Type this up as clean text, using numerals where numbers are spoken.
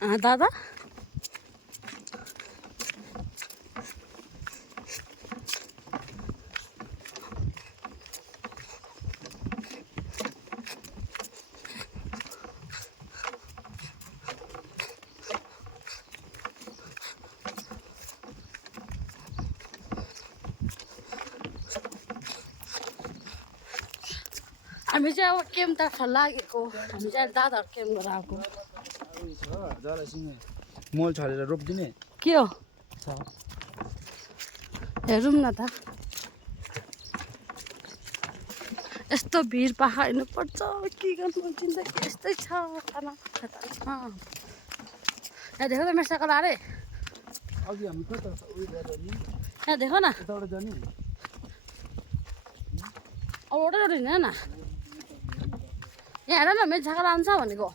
दादा हामी चाहिँ अब केमतर्फ लागेको हामी चाहिँ दादाहरू केम गरेर आएको मल छरेर रोपिदिने के हो हेरौँ न त यस्तो भिड पाखा हिँड्नुपर्छ के गर्नु जिन्दगी यस्तै छ यहाँ देखो त मेरो साइकल अरे अघि हामी कता उयो गरेर नि यहाँ देखो न यताबाट जाने अब रोडै रोड हिँड न यहाँ हेर न मेरो साइकल आउँछ भनेको